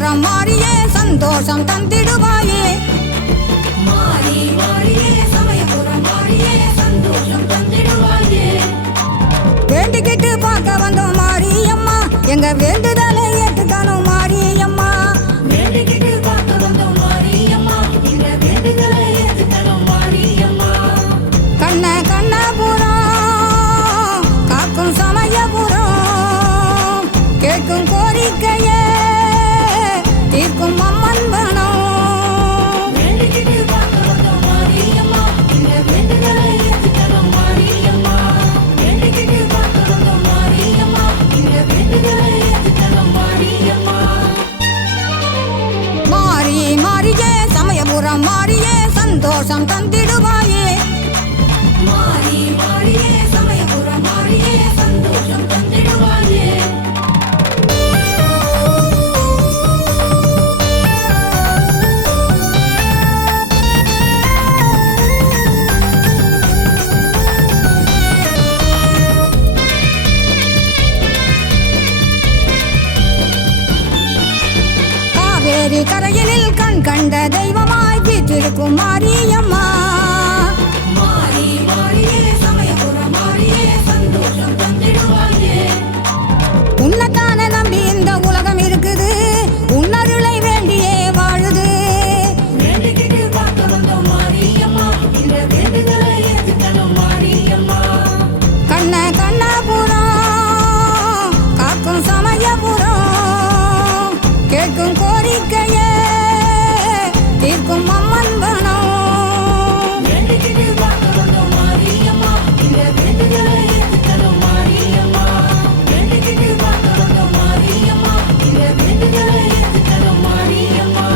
சமயபுரம் மாறியே சந்தோஷம் தந்திடுவாயே. மாறி மாறியே சமயபுரம் மாறியே சந்தோஷம் தந்திடுவாயே. வேண்டிக்கிட்டு பார்க்க வந்தோம் மாரியம்மா, எங்க வேண்டுதலை ஏற்றுக்கணும் மாரியம்மா. வேண்டிக்கிட்டு பார்க்க வந்தோம் மாரியம்மா, எங்க வேண்டுதலை ஏற்றுக்கணும் மாரியம்மா. கண்ணபுரம் காக்கும் சமயபுரம் கேட்கும் கோரிக்கையே தீர்க்கும் அம்மன் வனம். வேண்டிக்கிட்டு பார்க்க வந்தோம் மாரியம்மா, எங்க வேண்டுதலை ஏற்றுக்கணும் மாரியம்மா. வேண்டிக்கிட்டு பார்க்க வந்தோம் மாரியம்மா, எங்க வேண்டுதலை ஏற்றுக்கணும் மாரியம்மா. மாறி மாறியே சமயபுரம் மாறியே சந்தோஷம் தந்திடுவாயே. மாறி மாறியே சமயபுரம் மாறியே சந்தோஷம் தந்திடுவாயே. காவேரி கரையினில் கண் கண்ட தெய்வமாய் வீற்றிருக்கும் மாரியம்மா. மாறி மாறியே சமயபுரம் மாறியே சந்தோஷம் தந்திடுவாயே. உன்னைத்தான நம்பி இந்த உலகம் இருக்குது, உன்னருளை வேண்டியே வாழுது. வேண்டிக்கிட்டு பார்க்க வந்தோம் மாரியம்மா, எங்க வேண்டுதலை ஏற்றுக்கணும் மாரியம்மா. கண்ணபுரம் காக்கும் சமயபுரம் கேட்கும் கோரிக்கையே தீர்க்கும் அம்மன் வனம். வேண்டிக்கிட்டு பார்க்க வந்தோம் மாரியம்மா, எங்க வேண்டுதலை ஏற்றுக்கணும் மாரியம்மா. வேண்டிக்கிட்டு பார்க்க வந்தோம் மாரியம்மா, எங்க வேண்டுதலை ஏற்றுக்கணும் மாரியம்மா.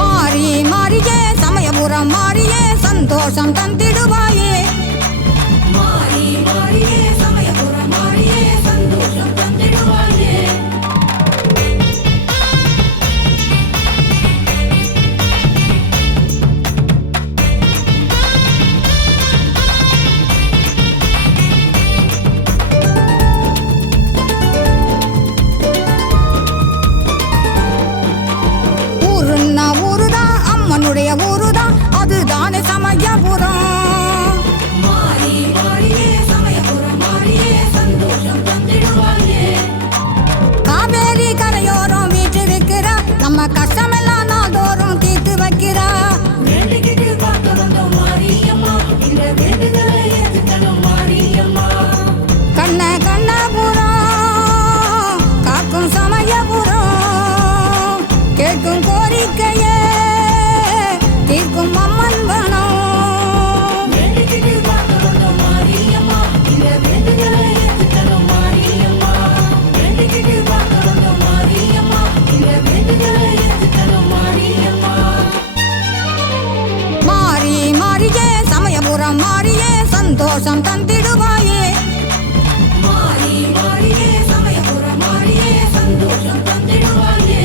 மாறி மாறியே சமயபுரம் மாறியே சந்தோஷம் தந்திடுவாயே. மாறி மாறியே சமயபுரம் மாறியே சந்தோஷம் தந்திடுவாயே. ஊருன்னா ஊருதான், அம்மனுடைய ஊருதான், அதுதானே சமயபுரம். மாறி மாறியே சமயபுரம் மாறியே சந்தோஷம் தந்திடுவாயே. காவேரி கரையோரம் வீற்றிருக்கிறா, நம்ம கஷ்டமெல்லாம் நாள்தோறும் தீர்த்து வைக்கிறா. வேண்டிக்கிட்டு பார்க்க வந்தோம் மாரியம்மா, எங்க வேண்டுதலை ஏற்றுக்கணும் மாரியம்மா. கண்ணபுரம் காக்கும் சமயபுரம் கேட்கும் கோரிக்கையே தீர்க்கும் அம்மன் வனம். வேண்டிக்கிட்டு பார்க்க வந்தோம் மாரியம்மா, எங்க வேண்டுதலை ஏற்றுக்கணும் மாரியம்மா. வேண்டிக்கிட்டு பார்க்க வந்தோம் மாரியம்மா, எங்க வேண்டுதலை ஏற்றுக்கணும் மாரியம்மா. மாறி மாறியே சமயபுரம் மாறியே சந்தோஷம் தந்திடுவாயே. மாறி மாறியே சமயபுரம் மாறியே சந்தோஷம் தந்திடுவாயே.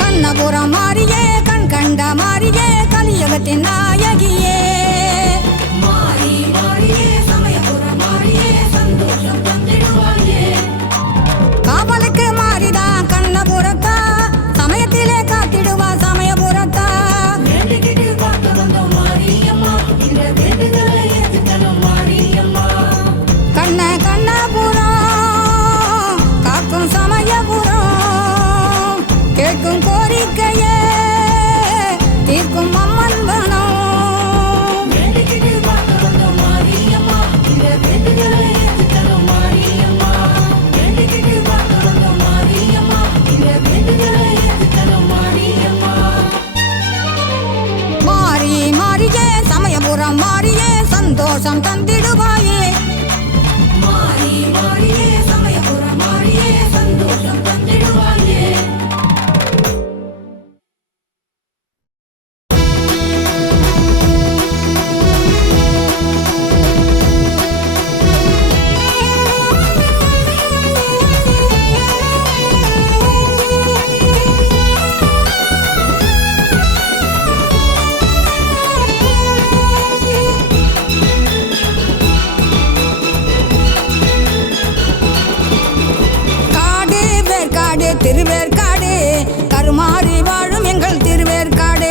கண்ணபுரம் மாறியே கண் கண்ட மாறியே கலியுகத்தின் நாயகியே. மாறி மாறியே சமயபுரம் மாறியே சந்தோஷம் தந்திடுவாயே. காவலுக்கு மாறிதான் கண்ணபுரத்தா, சமயத்திலே காத்திடுவா சமயபுரத்தா. வேண்டிக்கிட்டு பார்க்க வந்தோம் மாரியம்மா, எங்க வேண்டுதலை ஏற்றுக்கணும் மாரியம்மா. கண்ணபுரம் காக்கும் சமயபுரம் கேட்கும் கோரிக்கையே தீர்க்கும் அம்மன் வனம். வேண்டிக்கிட்டு பார்க்க வந்தோம் மாரியம்மா, எங்க வேண்டுதலை ஏற்றுக்கணும் மாரியம்மா. வேண்டிக்கிட்டு பார்க்க வந்தோம் மாரியம்மா, எங்க வேண்டுதலை ஏற்றுக்கணும் மாரியம்மா. மாறி மாறியே சமயபுரம் மாறியே சந்தோஷம் தந்திடுவாயே. மாறி மாறியே சமயபுரம் மாறியே சந்தோஷம் தந்திடுவாயே. திருவேற்காடு கருமாறி வாழும் எங்கள் திருவேற்காடு.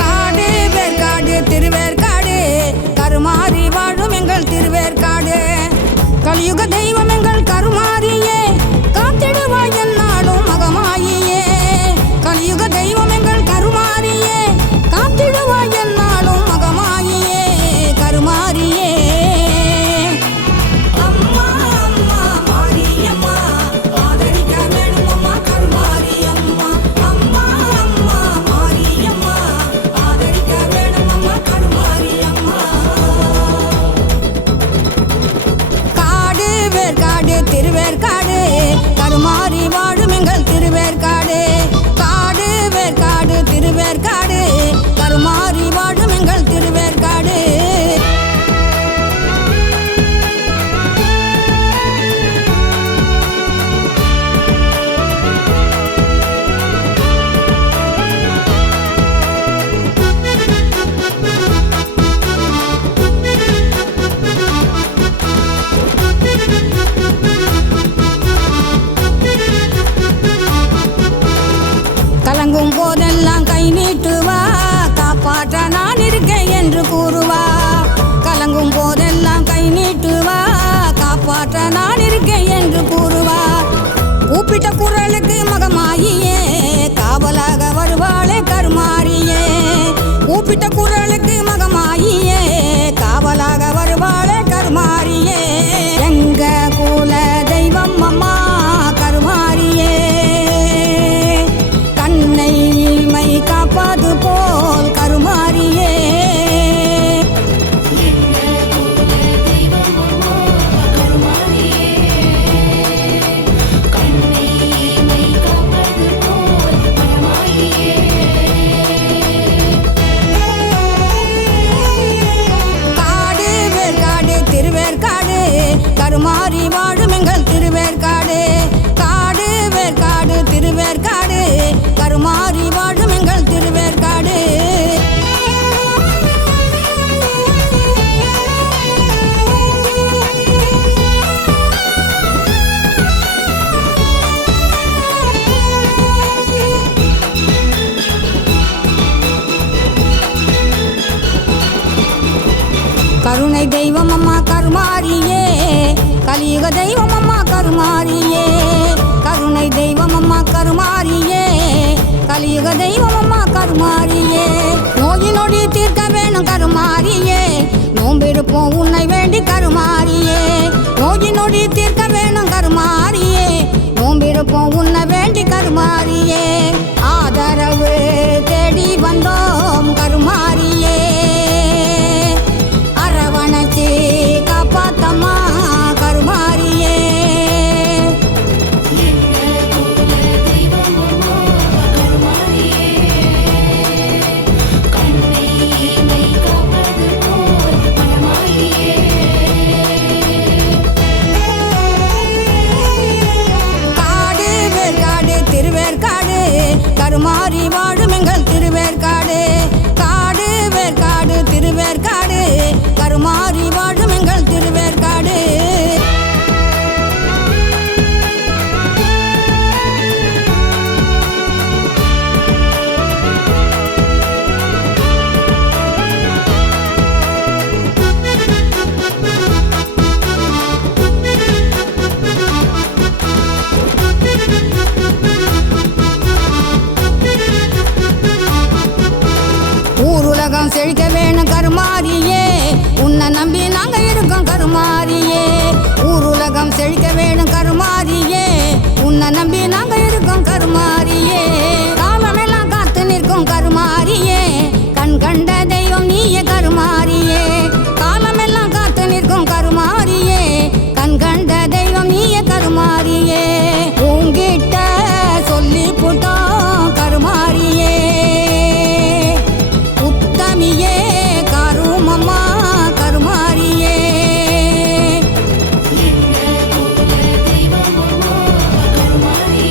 காடு வேற்காடு திருவேற்காடு கருமாறி வாழும் எங்கள் திருவேற்காடு. கலியுக தெய்வம் எங்கள் கருமாரியே காத்திடுவாய் என்னாலும் மகமாயியே. கலியுக தெய்வம் எங்கள் கருமாரியே காத்திடுவாய் என்னாலும் மகமாயியே கருமாரியே. அம்மா அம்மா மாரியம்மா ஆதரிக்க வேணும் அம்மா கருமாரியம்மா. அம்மா அம்மா மாரியம்மா ஆதரிக்க வேணும் அம்மா கருமாரியம்மா. காடு வேற்காடு திருவேற்காடு கருமாறி வாழும் எங்கள் திருவேற்காடு. காடு வேற்காடு திருவேற்காடு கருமாறி வாழும் எங்கள் திருவேற்காடு. கலங்கும் போதெல்லாம் கை நீட்டுவா காப்பாற்ற நான் இருக்கேன் என்று கூறுவா. கலங்கும் போதெல்லாம் கை நீட்டுவா காப்பாற்ற நான் இருக்கேன் என்று கூறுவா. கூப்பிட்ட குரலுக்கு மகமாயியே காவலாக வருவாளே கருமாரியே. கூப்பிட்ட குரலுக்கு மகமாயியே காவலாக வருவாளே கருமாரியே. எங்க குல தெய்வம் அம்மா கருமாரியே. கண்ணை இமை காப்பாது போல் கருமாரியே. காடு வேற்காடு திருவேற்காடு கருமாறி வாழும் எங்கள் திருவேற்காடு. காடு வேற்காடு திருவேற்காடு கருமாறி வாழும் எங்கள் திருவேற்காடு. கருணை தெய்வம் அம்மா கருமாரியே கலியுக தெய்வம் அம்மா கருமாரியே. கருணை தெய்வம் அம்மா கருமாரியே கலியுக தெய்வம் அம்மா கருமாரியே. நோய் நொடி தீர்க்க வேணும் கருமாரியே நோம்பிருப்போம் உன்னை வேண்டி கருமாரியே. நோய் நொடி தீர்க்க வேணும் கருமாரியே நோம்பிருப்போம் உன்னை வேண்டி கருமாரியே. ஆதரவு தேடி வந்தோம் கருமாரியே அரவணைச்சி காப்பாத்தம்மா கருமாரியே. காடு வேற்காடு திருவேற்காடு கருமாறி வாழும் எங்கள் திருவேற்காடு. காடு வேற்காடு திருவேற்காடு கருமாறி வாழும் எங்கள் திருவேற்காடு. ஊருலகம் செழிக்க வேணும் கருமாரியே உன்னை நம்பி நாங்க இருக்கோம் கருமாரியே. ஊருலகம் செழிக்க வேணும் கருமாரியே உன்னை நம்பி நாங்க இருக்கோம் கருமாரியே. காலமெல்லாம் காத்து நிற்கும் கருமாரியே கண் கண்ட தெய்வம் நீயே கருமாரியே. காலமெல்லாம் காத்து நிற்கும் கருமாரியே கண் கண்ட தெய்வம் நீயே கருமாரியே. உங்கிட்ட சொல்லி புட்டோம் கருமாரியே உத்தமியே கருமம்மா கருமாரியே. தெய்வம் அம்மா கருமாரியே.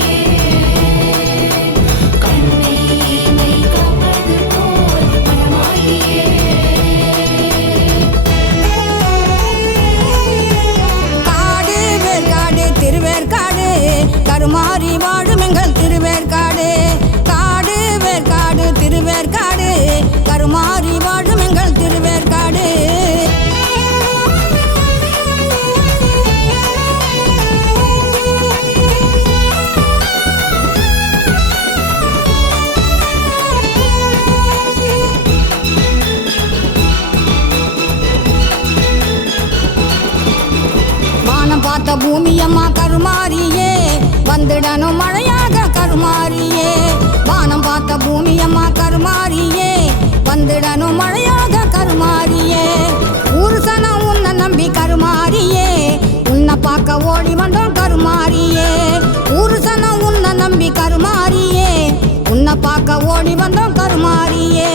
பார்த்த பூமியம்மா கருமாரியே வந்துடணும் மழையாக கருமாரியே வானம் பார்த்த பூமியம்மா கருமாரியே வந்துடணும் மழையாக கருமாரியே ஊரு சனம் உன்னை நம்பி கருமாரியே உன்னை பார்க்க ஓடி வந்தோம் கருமாரியே ஊரு சனம் உன்னை நம்பி கருமாரியே உன்னை பார்க்க ஓடி வந்தோம் கருமாரியே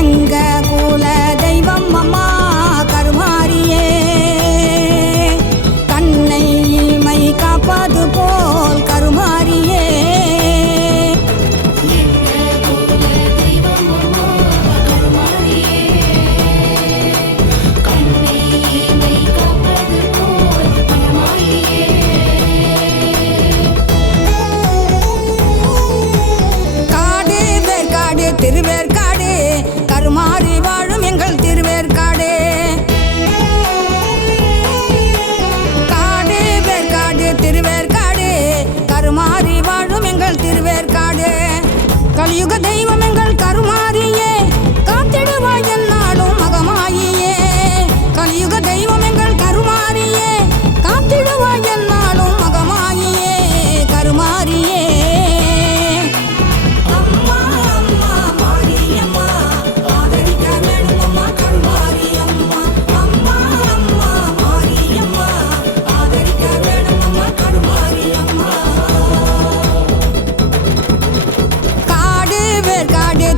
எங்க குல தெய்வம் அம்மா கருமாரியே கண்ணை இமை காப்பது போல் கருமாரியே திருவேற்காடு கருமாரி வாழும் எங்கள் திருவேற்காடு காடு வேற்காடு திருவேற்காடு கருமாரி வாழும் எங்கள் திருவேற்காடு கலியுக தெய்வம் எங்கள் கருமாரியே காத்திடுவாய் என்னாலும் மகமாயியே கலியுக தெய்வம் எங்கள் கருமாரியே காத்திடுவாய் என்னாலும் மகமாயியே கருமாரியே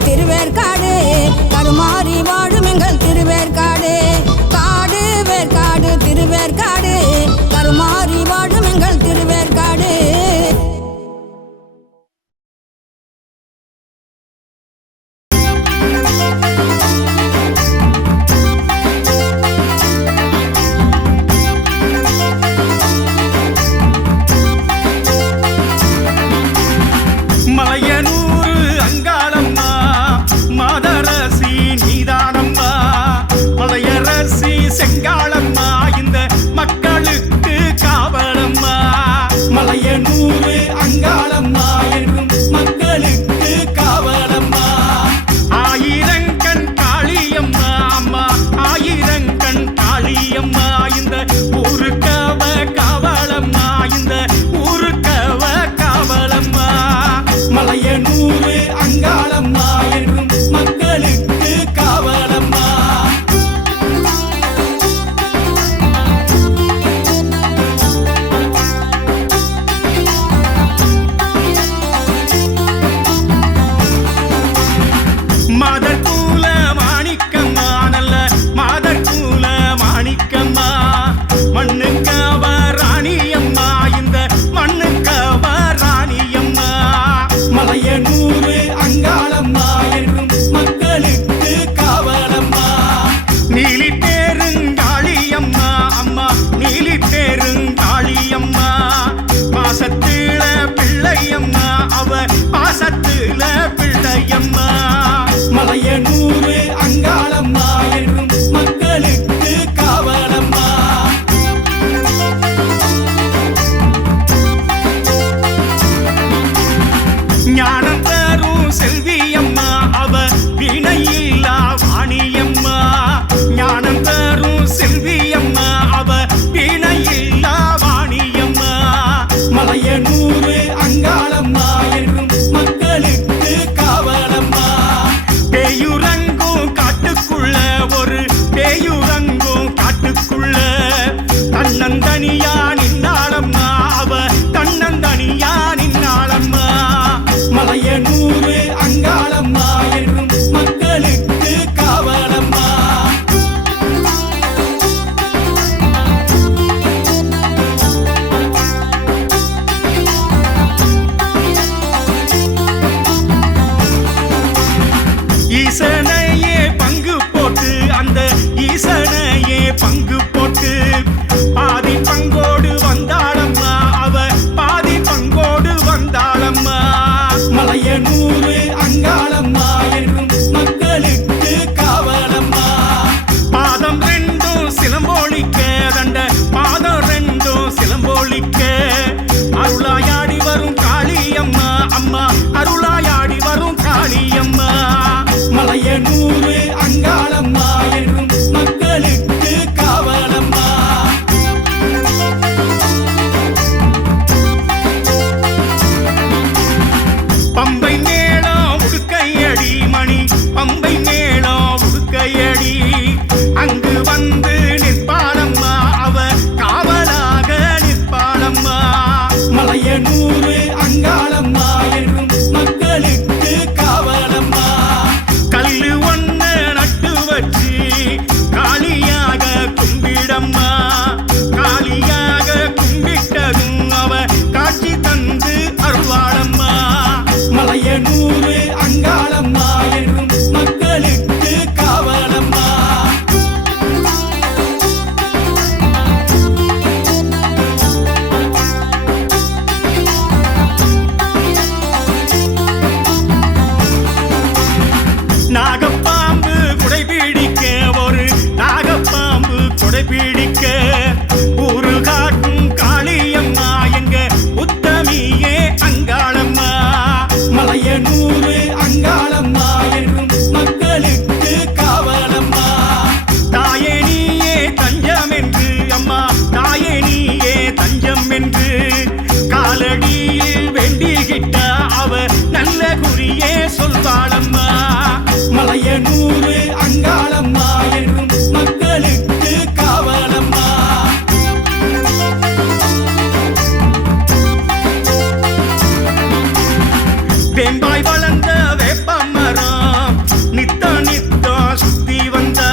திருவேற்காடு கருமாரி வாழும் எங்கள் திருவேற்காடு காடு வேற்காடு திருவேற்காடு கருமாரி வாழும் எங்கள் திருவேற்காடு செங்காளம்மா இந்த மக்களுக்கு காவலம்மா மலையனூரு அங்காளம்மா என்றும் மக்களுக்கு காவலம்மா ஆயிரங்கண் காளியம்மா அம்மா ஆயிரங்கண் காளியம்மா இந்த ஊருக்கவ காவலம்மா இந்த ஊருக்கவ காவலம்மா மலையனூரு அங்காளம்மா என்றும் மக்களுக்கு காவலம்மா மாதர்கூல மாணிக்கம்மா நல்ல மாதர்கூல மாணிக்கம்மா மண்ணுக்கவ ராணியம்மா இந்த மண்ணுக்கவ ராணியம்மா மலையனூரு அங்காளம்மா என்றும் மக்களுக்கு காவலம்மா நீலி பேருங்காளியம்மா அம்மா நீலி பேருங்காளியம்மா பாசத்துல பிள்ளையம்மா அவ பாசத்துல பிள்ளையம்மா மலையனூரு அங்காளம்மா என்றும் மக்களுக்கு காவலம்மா ஞானம் தரும் செல்வியம்மா அவ வினையில்லா வாணியம்மா ஞானம் தரும் செல்வியம்மா அவ வினையில்லா வாணியம்மா மலையனூரு அங்காளம்மா என்றும் மக்களுக்கு காவலம்மா பேயுரங்கும் சொல்வாளம்மா. மலையனூர் அங்காளம்மா என்றும் மக்களுக்கு காவலம்மா. வேம்பாய் வளர்ந்த வேப்பமரம் நித்த நித்த சுத்தி வந்தா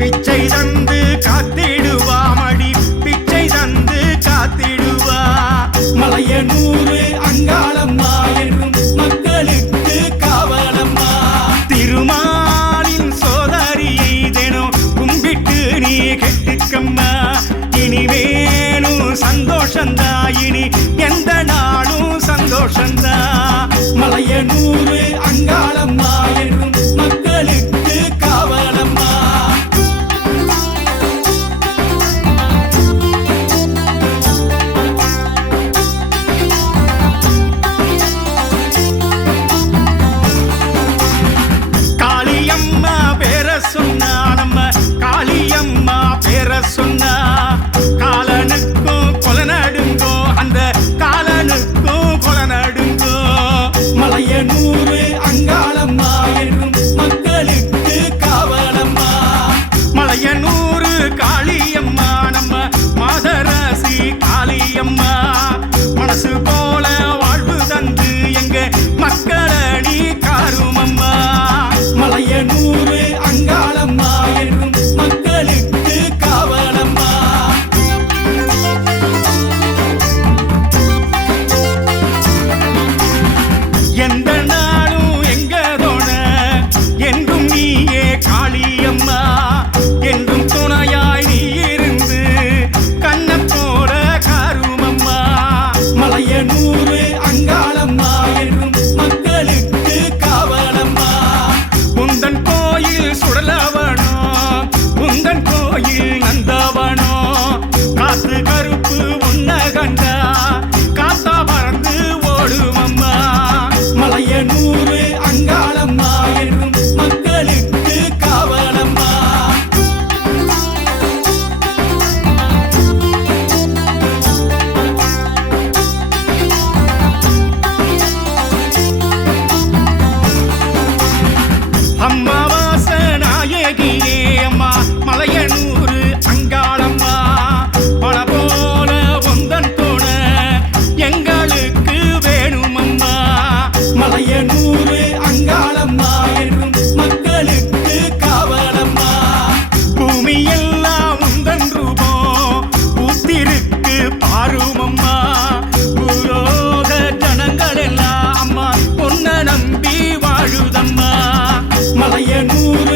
பிச்சை தந்து காத்திடுவா மடி பிச்சை தந்து காத்திடுவா. மலையனூர் அங்காளம்மா என்றும் மக்களுக்கு காவலம்மா. திருமாலின் சோதரியை தினம் கும்பிட்டு நீ கெட்டுக்கம்மா. இனி வேணும் சந்தோஷந்தா, இனி எந்த நாளும் சந்தோஷந்தா. மலையனூர் அங்காளம்மா என்றும் மக்களுக்கு காவலம்மா. காளியம்மா பேர சொன்னா நம்ம காளியம்மா பேர சொன்னா காலனுக்கும் கொலை நடுங்கோ, அந்த காலனுக்கும் கொலை நடுங்கோ. மலையனூர் அங்காளம்மா என்றும் மக்களுக்கு காவலம்மா. மலையனூர் காளியம்மா நம்ம மாதராசி காளியம்மா. மனசு போல வாழ்வு தந்து எங்க மக்களை நீ காருமம்மா. மலையனூர் அங்காளம்மா என்றும் மக்களுக்கு காவலம்மா. எந்த நாளும் எங்க தோண என்றும் நீயே காளியம்மா. என்றும் துணையாய் நீ இருந்து கண்ண போல காருமம்மா. மலையனூர் அங்காளம்மா என்றும் மக்களுக்கு காவலம்மா. உந்தன் கோயில் சுடலவனோ, உந்தன் கோயில் நந்தவனோ, காத்து கருப்பு உன்ன கண்டா காத்தா பறந்து ஓடுமம்மா. மலையனூர் அங்காளம்மா என்றும் மக்களுக்கு காவலம்மா. அம்மாவாச நாயகியே அம்மா மலையனூர் அங்காளம்மா. பல போல உந்தன் துணை எங்களுக்கு வேணுமம்மா. மலையனூர் அங்காளம்மா என்றும் மக்களுக்கு காவலம்மா. பூமி எல்லாம் உந்தன் ரூபம் பூத்திருக்கு பாருமம்மா. பூலோக ஜனங்கள் எல்லாம் அம்மா பொன்ன நம்பி வாழுதம்மா. மலையனூர்